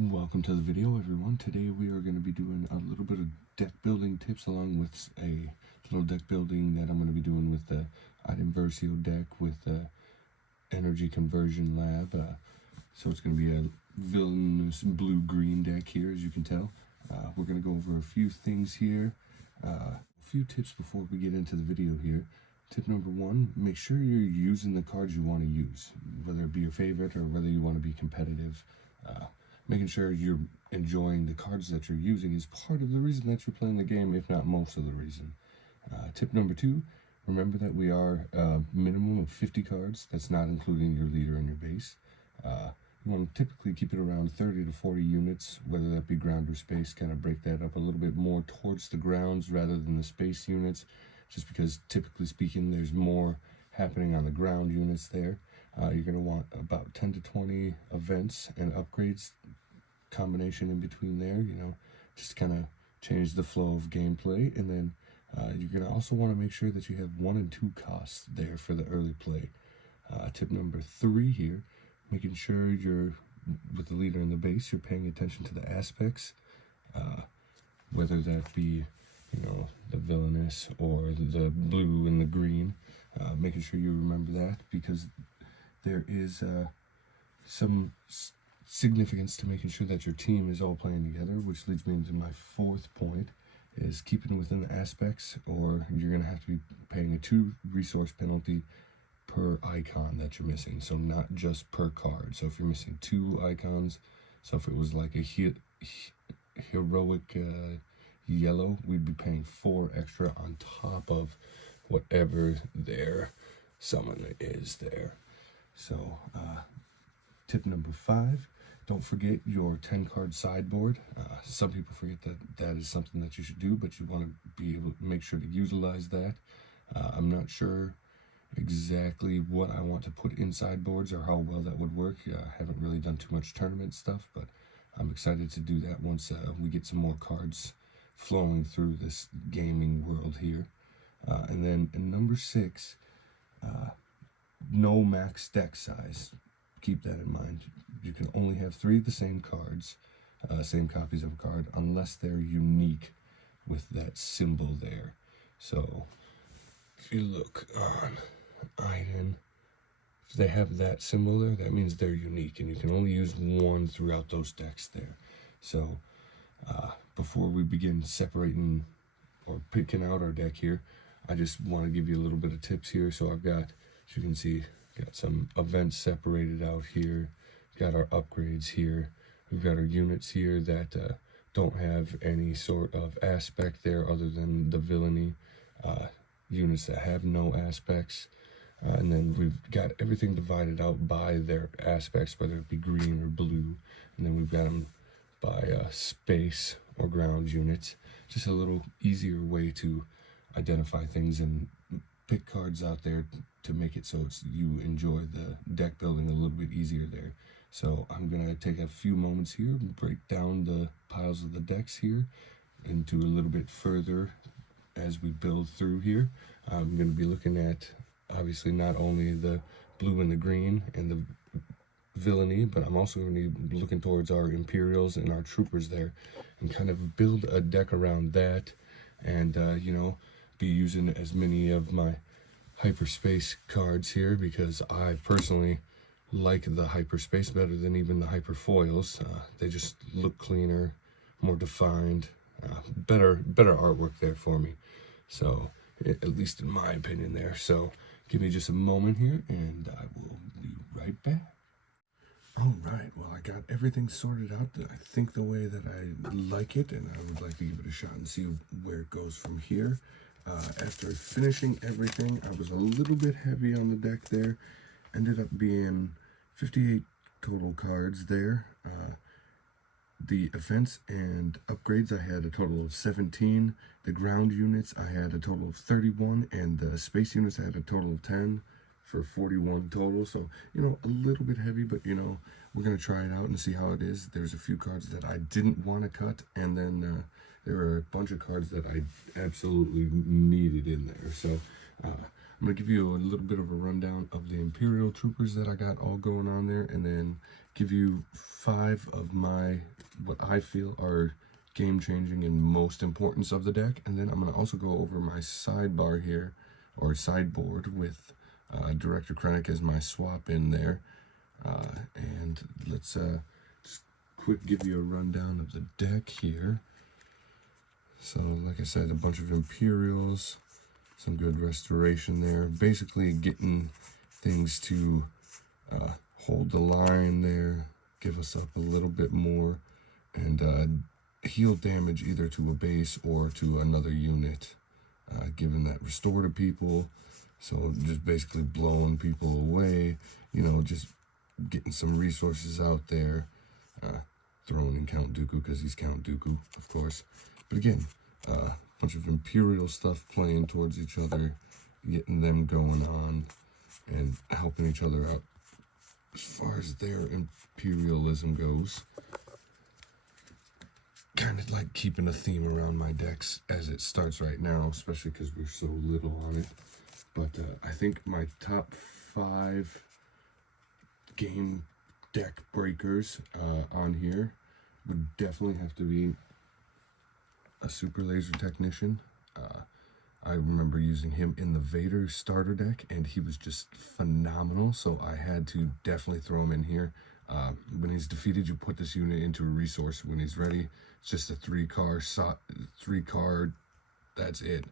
Welcome to the video, everyone. Today we are going to be doing a little bit of deck building tips along with a little deck building that I'm going to be doing with the Iden Versio deck with the Energy Conversion Lab. So it's going to be a villainous blue-green deck here, as you can tell. We're going to go over a few things here, a few tips before we get into the video here. Tip number one, make sure you're using the cards you want to use, whether it be your favorite or whether you want to be competitive. Making sure you're enjoying the cards that you're using is part of the reason that you're playing the game, if not most of the reason. Tip number two, remember that we are a minimum of 50 cards. That's not including your leader and your base. You want to typically keep it around 30 to 40 units, whether that be ground or space. Kind of break that up a little bit more towards the grounds rather than the space units, just because typically speaking there's more happening on the ground units there. You're going to want about 10 to 20 events and upgrades combination in between there, just kind of change the flow of gameplay. And then you're going to also want to make sure that you have 1 and 2 costs there for the early play. Tip number 3 here, making sure you're with the leader and the base, you're paying attention to the aspects, whether that be the villainous or the blue and the green. Making sure you remember that, because there is some significance to making sure that your team is all playing together, which leads me into my 4th point, is keeping within the aspects, or you're going to have to be paying a 2 resource penalty per icon that you're missing. So not just per card. So if you're missing 2 icons, so if it was like a heroic yellow, we'd be paying 4 extra on top of whatever their summon is there. So tip number 5, don't forget your 10 card sideboard. Some people forget that that is something that you should do, but you want to be able to make sure to utilize that. I'm not sure exactly what I want to put in sideboards or how well that would work. I haven't really done too much tournament stuff, but I'm excited to do that once we get some more cards flowing through this gaming world here. And then in number 6, no max deck size. Keep that in mind. You can only have 3 of the same cards, same copies of a card, unless they're unique with that symbol there. So if you look on Iden, if they have that symbol there, that means they're unique, and you can only use 1 throughout those decks there. So before we begin separating or picking out our deck here, I just want to give you a little bit of tips here. So I've got, as you can see, got some events separated out here. Got our upgrades here. We've got our units here that don't have any sort of aspect there other than the villainy. Units that have no aspects. And then we've got everything divided out by their aspects, whether it be green or blue. And then we've got them by space or ground units. Just a little easier way to identify things and pick cards out there to make it so you enjoy the deck building a little bit easier there. So I'm going to take a few moments here and break down the piles of the decks here into a little bit further as we build through here. I'm going to be looking at, obviously, not only the blue and the green and the villainy, but I'm also going to be looking towards our Imperials and our troopers there and kind of build a deck around that, and be using as many of my hyperspace cards here, because I personally like the hyperspace better than even the hyperfoils. They just look cleaner, more defined, better artwork there for me. So at least in my opinion there. So give me just a moment here and I will be right back. All right, well, I got everything sorted out, I think, the way that I like it, and I would like to give it a shot and see where it goes from here. After finishing everything, I was a little bit heavy on the deck there. Ended up being 58 total cards there. The events and upgrades, I had a total of 17. The ground units, I had a total of 31. And the space units, I had a total of 10 for 41 total. So, a little bit heavy, but, we're going to try it out and see how it is. There's a few cards that I didn't want to cut, and then there were a bunch of cards that I absolutely needed in there. So I'm going to give you a little bit of a rundown of the Imperial Troopers that I got all going on there, and then give you 5 of my, what I feel are game-changing and most importance of the deck. And then I'm going to also go over my sidebar here, or sideboard, with Director Krennic as my swap in there. And let's just quick give you a rundown of the deck here. So like I said, a bunch of Imperials, some good restoration there. Basically getting things to hold the line there, give us up a little bit more, and heal damage either to a base or to another unit, giving that restore to people. So just basically blowing people away, you know, just getting some resources out there, throwing in Count Dooku because he's Count Dooku, of course. But again, a bunch of Imperial stuff playing towards each other, getting them going on, and helping each other out as far as their imperialism goes. Kind of like keeping a theme around my decks as it starts right now, especially because we're so little on it. But I think my top 5 game deck breakers on here would definitely have to be a Super Laser Technician. I remember using him in the Vader starter deck, and he was just phenomenal, so I had to definitely throw him in here. When he's defeated, you put this unit into a resource. When he's ready, it's just a 3-card, that's it.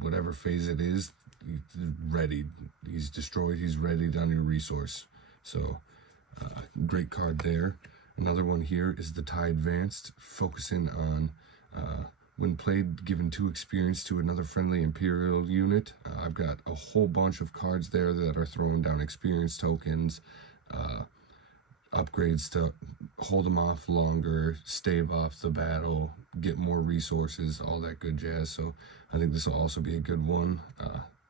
Whatever phase it is, he's ready. He's destroyed, he's ready on your resource. So, great card there. Another one here is the TIE Advanced, focusing on when played, given 2 experience to another friendly Imperial unit. I've got a whole bunch of cards there that are throwing down experience tokens, upgrades to hold them off longer, stave off the battle, get more resources, all that good jazz. So I think this will also be a good one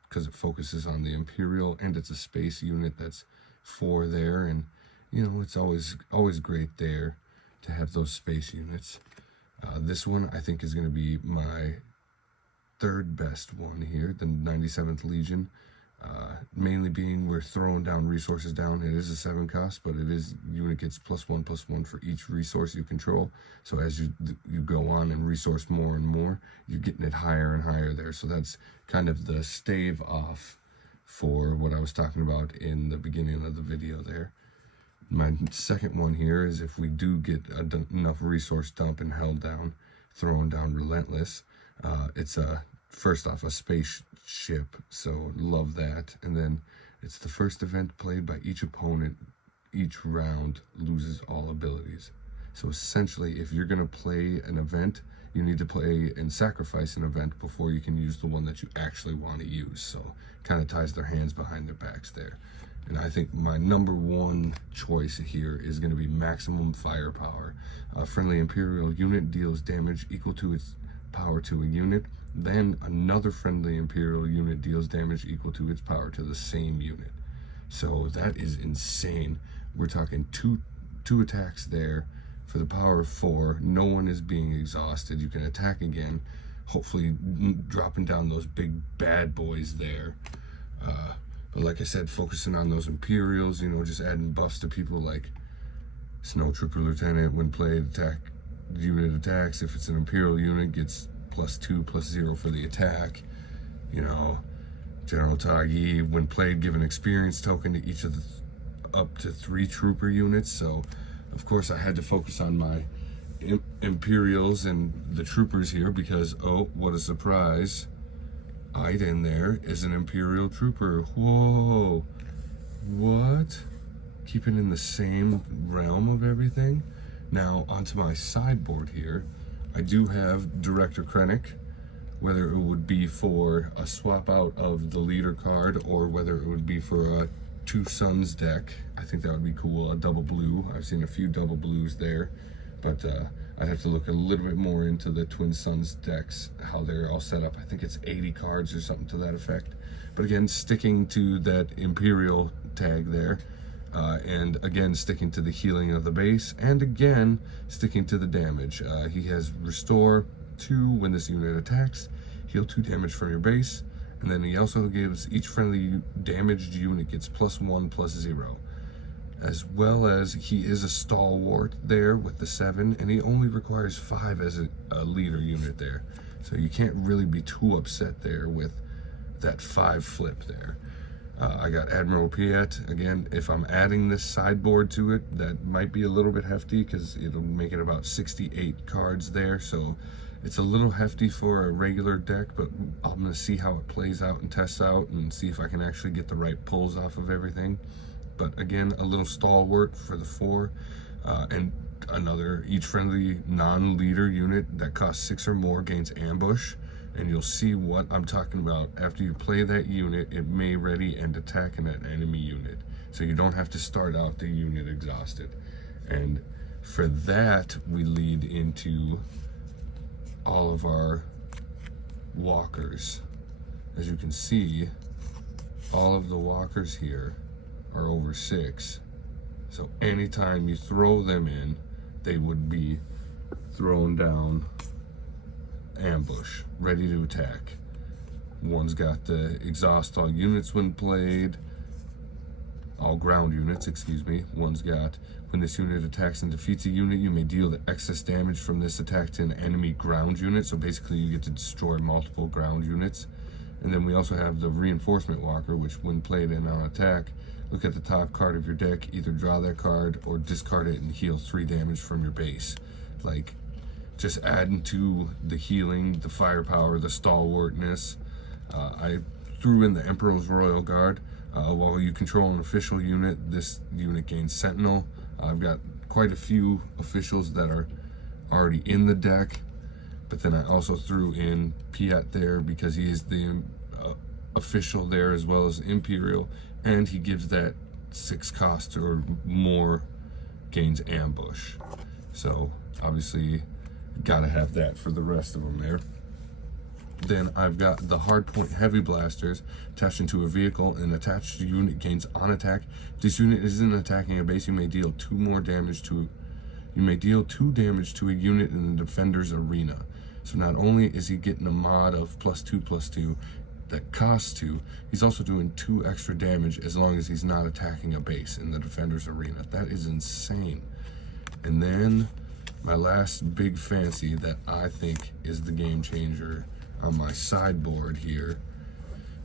because it focuses on the Imperial, and it's a space unit that's 4 there, and you know, it's always great there to have those space units. This one I think is going to be my 3rd best one here, the 97th Legion. Mainly being we're throwing down resources down. It is a 7 cost, but it is, unit gets +1/+1 for each resource you control. So as you go on and resource more and more, you're getting it higher and higher there. So that's kind of the stave off for what I was talking about in the beginning of the video there. My second one here is if we do get enough resource dump and held down, throwing down Relentless. It's first off a spaceship, so love that. And then it's the first event played by each opponent. Each round loses all abilities. So essentially, if you're going to play an event, you need to play and sacrifice an event before you can use the one that you actually want to use. So kind of ties their hands behind their backs there. And I think my number 1 choice here is going to be Maximum Firepower. A friendly Imperial unit deals damage equal to its power to a unit. Then another friendly Imperial unit deals damage equal to its power to the same unit. So that is insane. We're talking two attacks there for the power of 4. No one is being exhausted. You can attack again, hopefully dropping down those big bad boys there. But like I said, focusing on those Imperials, you know, just adding buffs to people like Snow Trooper Lieutenant when played, unit attacks. If it's an Imperial unit, gets +2/+0 for the attack. You know, General Taghi when played, give an experience token to each of the up to 3 trooper units. So of course I had to focus on my Imperials and the troopers here because, oh, what a surprise, Iden there is an Imperial trooper. Whoa, what? Keeping in the same realm of everything. Now onto my sideboard here, I do have Director Krennic, whether it would be for a swap out of the leader card or whether it would be for a 2 Suns deck. I think that would be cool, a double blue. I've seen a few double blues there, but I'd have to look a little bit more into the Twin Suns decks, how they're all set up. I think it's 80 cards or something to that effect. But again, sticking to that Imperial tag there, and again sticking to the healing of the base, and again sticking to the damage. He has Restore 2 when this unit attacks, heal 2 damage from your base, And then he also gives each friendly damaged unit gets +1/+0. As well as he is a stalwart there with the 7, and he only requires 5 as a leader unit there. So you can't really be too upset there with that 5 flip there. I got Admiral Piet. Again, if I'm adding this sideboard to it, that might be a little bit hefty because it'll make it about 68 cards there. So it's a little hefty for a regular deck, but I'm going to see how it plays out and tests out and see if I can actually get the right pulls off of everything. But again, a little stalwart for the 4, and another, each friendly non-leader unit that costs 6 or more gains ambush. And you'll see what I'm talking about. After you play that unit, it may ready and attack an enemy unit. So you don't have to start out the unit exhausted. And for that, we lead into all of our walkers. As you can see, all of the walkers here are over 6. So anytime you throw them in, they would be thrown down ambush, ready to attack. One's got the exhaust all units when played, all ground units, excuse me. One's got, when this unit attacks and defeats a unit, you may deal the excess damage from this attack to an enemy ground unit. So basically you get to destroy multiple ground units. And then we also have the reinforcement walker, which when played and on attack, look at the top card of your deck, either draw that card or discard it and heal 3 damage from your base. Like, just adding to the healing, the firepower, the stalwartness. I threw in the Emperor's Royal Guard. While you control an official unit, this unit gains Sentinel. I've got quite a few officials that are already in the deck, but then I also threw in Piet there because he is the official there as well as Imperial, and he gives that 6 cost or more, gains ambush. So obviously gotta have that for the rest of them there. Then I've got the hardpoint heavy blasters attached into a vehicle. An attached unit gains on attack. If this unit isn't attacking a base, you may deal 2 more damage to. You may deal 2 damage to a unit in the defender's arena. So not only is he getting a mod of +2/+2 that costs 2, he's also doing 2 extra damage as long as he's not attacking a base in the defender's arena. That is insane. And then my last big fancy that I think is the game changer on my sideboard here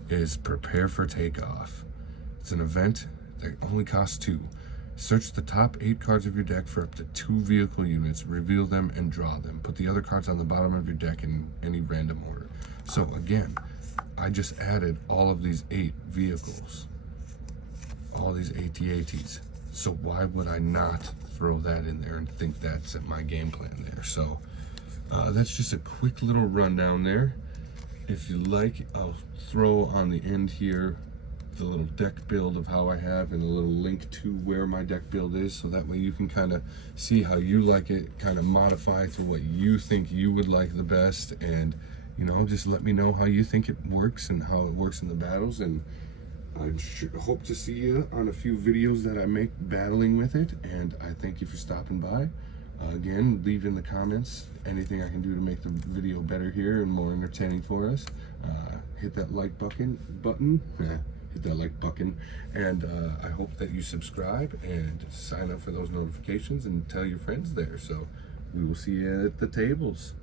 is Prepare for Takeoff. It's an event that only costs 2. Search the top 8 cards of your deck for up to 2 vehicle units, reveal them, and draw them. Put the other cards on the bottom of your deck in any random order. So again, I just added all of these 8 vehicles, all these AT-ATs. So why would I not throw that in there and think that's my game plan there? So that's just a quick little rundown there. If you like, I'll throw on the end here the little deck build of how I have and a little link to where my deck build is, so that way you can kind of see how you like it, kind of modify to what you think you would like the best, and you know, just let me know how you think it works and how it works in the battles. And I hope to see you on a few videos that I make battling with it, and I thank you for stopping by. Again, leave in the comments anything I can do to make the video better here and more entertaining for us. Hit that like button, hit that like button, and I hope that you subscribe and sign up for those notifications and tell your friends there. So we will see you at the tables.